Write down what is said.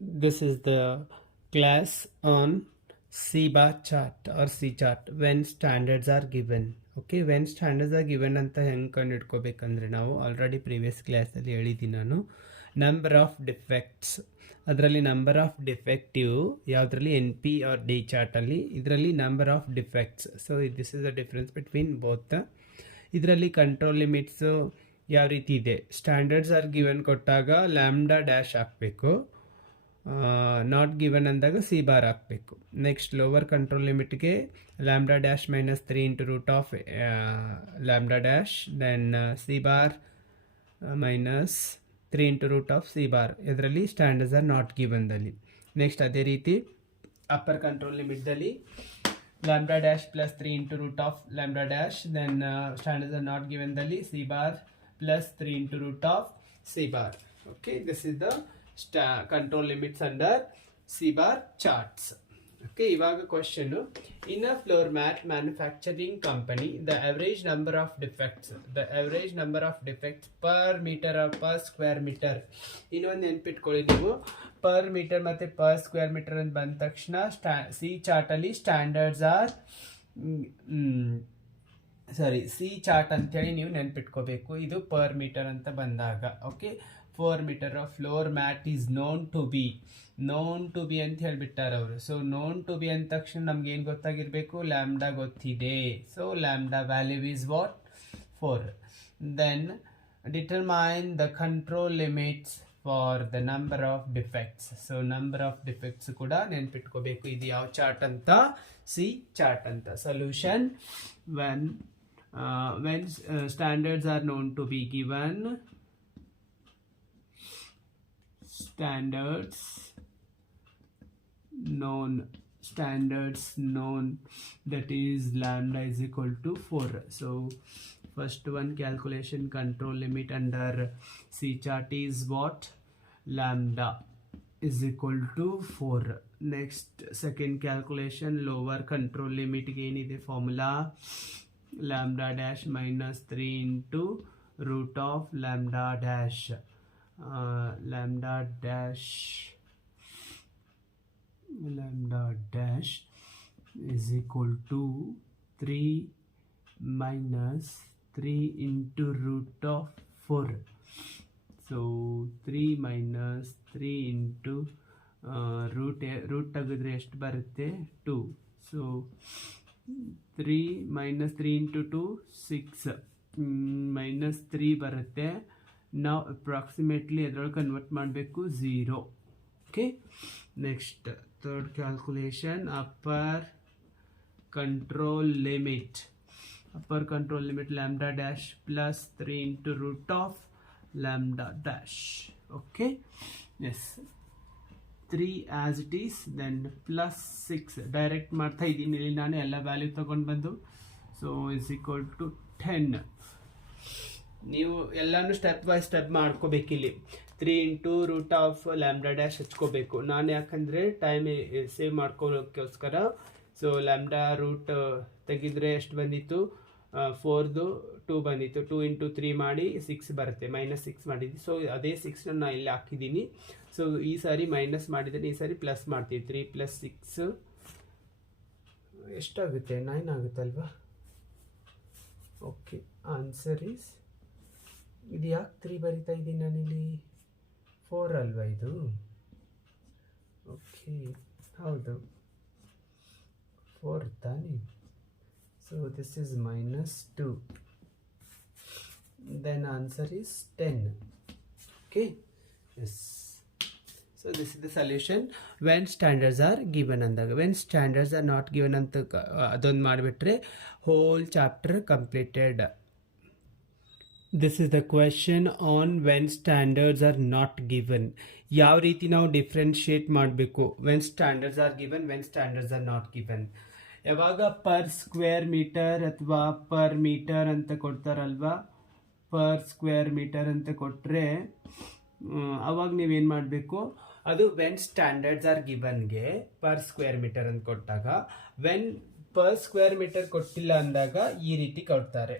This is the class on C bar chart or C chart when standards are given. Okay, when standards are given ಅಂತ ಹೆಂಗೆ ಕಂಡು ಹಿಡ್ಕೋಬೇಕಂದ್ರೆ ನಾವು already previous ಕ್ಲಾಸಲ್ಲಿ ಹೇಳಿದ್ದೀನಿ ನಾನು. Number of defects, ಅದರಲ್ಲಿ number of defective ಯಾವುದರಲ್ಲಿ N P R D ಚಾರ್ಟಲ್ಲಿ, ಇದರಲ್ಲಿ number of defects. So this is the difference between both. ಇದರಲ್ಲಿ ಕಂಟ್ರೋಲ್ ಲಿಮಿಟ್ಸು ಯಾವ ರೀತಿ ಇದೆ, ಸ್ಟ್ಯಾಂಡರ್ಡ್ಸ್ ಆರ್ ಗಿವನ್ ಕೊಟ್ಟಾಗ ಲ್ಯಾಂಬ್ಡಾ ಡ್ಯಾಶ್ ಹಾಕಬೇಕು, ನಾಟ್ ಗಿವನ್ ಅಂದಾಗ ಸಿ ಬಾರ್ ಹಾಕಬೇಕು. ನೆಕ್ಸ್ಟ್ ಲೋವರ್ ಕಂಟ್ರೋಲ್ ಲಿಮಿಟ್ಗೆ lambda dash minus 3 into root of lambda dash, then C bar minus 3 into root of C bar, ಇದರಲ್ಲಿ standards are not ಗಿವನ್ದಲ್ಲಿ. Next ಅದೇ ರೀತಿ upper control ಲಿಮಿಟ್ದಲ್ಲಿ lambda dash plus 3 into root of lambda dash, then standards are not ಗಿವನ್ದಲ್ಲಿ C bar plus 3 into root of C bar. Okay, this is the control limits under C bar charts. Okay, ಇವಾಗ question, in a floor mat manufacturing company the average number of defects per metre or per square metre. ಇನ್ನೊಂದು ನೆನ್ಪಿಟ್ಕೊಳ್ಳಿ ನೀವು, per metre ಮತ್ತು per square metre ಅಂತ ಬಂದ ತಕ್ಷಣ C ಚಾರ್ಟಲ್ಲಿ standards or C chart ಅಂತೇಳಿ ನೀವು ನೆನ್ಪಿಟ್ಕೋಬೇಕು. ಇದು ಪರ್ ಮೀಟರ್ ಅಂತ ಬಂದಾಗ. Okay, 4 meter of floor mat is known to be ಅಂತ ಹೇಳ್ಬಿಟ್ಟಾರೆ ಅವರು. ಸೊ ನೋನ್ ಟು ಬಿ ಅಂದ ತಕ್ಷಣ ನಮ್ಗೆ ಏನು ಗೊತ್ತಾಗಿರಬೇಕು, ಲ್ಯಾಂಬ್ಡಾ ಗೊತ್ತಿದೆ. So lambda value is what, 4. Then determine the control limits for the number of defects. So number of defects ಕೂಡ ನೆನ್ಪಿಟ್ಕೋಬೇಕು. ಇದು ಯಾವ ಚಾರ್ಟ್ ಅಂತ, ಸಿ ಚಾರ್ಟ್ ಅಂತ. Solution, when standards are known to be given, standards known, that is lambda is equal to 4. So first one calculation, control limit under C chart is what, lambda is equal to 4. Next second calculation, lower control limit gain is the formula lambda dash minus 3 into root of lambda dash. Lambda dash is equal to 3 minus 3 into root of 4. So 3 minus 3 into root ತೆಗೆದ್ರೆ ಎಷ್ಟು ಬರುತ್ತೆ, 2. So 3 minus 3 into 2 6 minus 3 ಬರುತ್ತೆ. ನಾವು approximately ಅದರೊಳಗೆ convert ಮಾಡಬೇಕು 0. Okay, next third calculation, upper control limit lambda dash plus 3 into root of lambda dash. Okay, yes 3 as it is, then plus 6 direct ಮಾಡ್ತಾ ಇದ್ದೀನಿ ಇಲ್ಲಿ ನಾನು ಎಲ್ಲ ವ್ಯಾಲ್ಯೂ ತೊಗೊಂಡು ಬಂದು. So is equal to 10. ನೀವು ಎಲ್ಲನೂ ಸ್ಟೆಪ್ ಬೈ ಸ್ಟೆಪ್ ಮಾಡ್ಕೋಬೇಕಿಲ್ಲಿ. 3 into root of lambda dash ಹಚ್ಕೋಬೇಕು. ನಾನು ಯಾಕಂದರೆ ಟೈಮ್ ಸೇವ್ ಮಾಡ್ಕೊಳ್ಳೋಕ್ಕೋಸ್ಕರ. ಸೊ ಲ್ಯಾಂಬ್ಡಾ ರೂಟ್ ತೆಗೆದ್ರೆ ಎಷ್ಟು ಬಂದಿತ್ತು, 4ದು 2 ಬಂದಿತ್ತು. 2 ಇಂಟು 3 ಮಾಡಿ 6 ಬರುತ್ತೆ, ಮೈನಸ್ 6 ಮಾಡಿದ್ವಿ. ಸೊ ಅದೇ 6 ನಾನು ಇಲ್ಲಿ ಹಾಕಿದ್ದೀನಿ. ಸೊ ಈ ಸಾರಿ ಮೈನಸ್ ಮಾಡಿದ್ದೀನಿ, ಈ ಸಾರಿ ಪ್ಲಸ್ ಮಾಡ್ತೀವಿ. 3 + 6 ಎಷ್ಟಾಗುತ್ತೆ, 9 ಆಗುತ್ತಲ್ವಾ. ಓಕೆ, ಆನ್ಸರ್ ಈಸ್, ಇದು ಯಾಕೆ 3 ಬರಿತಾ ಇದ್ದೀನಿ ನಾನಿಲ್ಲಿ, 4 ಅಲ್ವಾ ಇದು. ಓಕೆ, ಹೌದು 4 ತಾನೇ. So this is -2. Then answer is 10. Okay, yes. So this is the solution when standards are given ಅಂದಾಗ. When standards are not given ಅಂತ ಅದೊಂದು ಮಾಡಿಬಿಟ್ರೆ whole chapter completed. This is the question on when standards are not given. ಯಾವ ರೀತಿ ನಾವು differentiate ಮಾಡಬೇಕು, when standards are given, when standards are not given. ಯಾವಾಗ per square metre ಅಥವಾ per metre ಅಂತ ಕೊಡ್ತಾರಲ್ವಾ, ಪರ್ ಸ್ಕ್ವೇರ್ ಮೀಟರ್ ಅಂತ ಕೊಟ್ಟರೆ ಅವಾಗ ನೀವೇನು ಮಾಡಬೇಕು, ಅದು ವೆನ್ ಸ್ಟ್ಯಾಂಡರ್ಡ್ಸ್ ಆರ್ ಗಿವನ್ಗೆ ಪರ್ ಸ್ಕ್ವೇರ್ ಮೀಟರ್ ಅಂತ ಕೊಟ್ಟಾಗ, ವೆನ್ ಪರ್ ಸ್ಕ್ವೇರ್ ಮೀಟರ್ ಕೊಟ್ಟಿಲ್ಲ ಅಂದಾಗ ಈ ರೀತಿ ಕೊಡ್ತಾರೆ.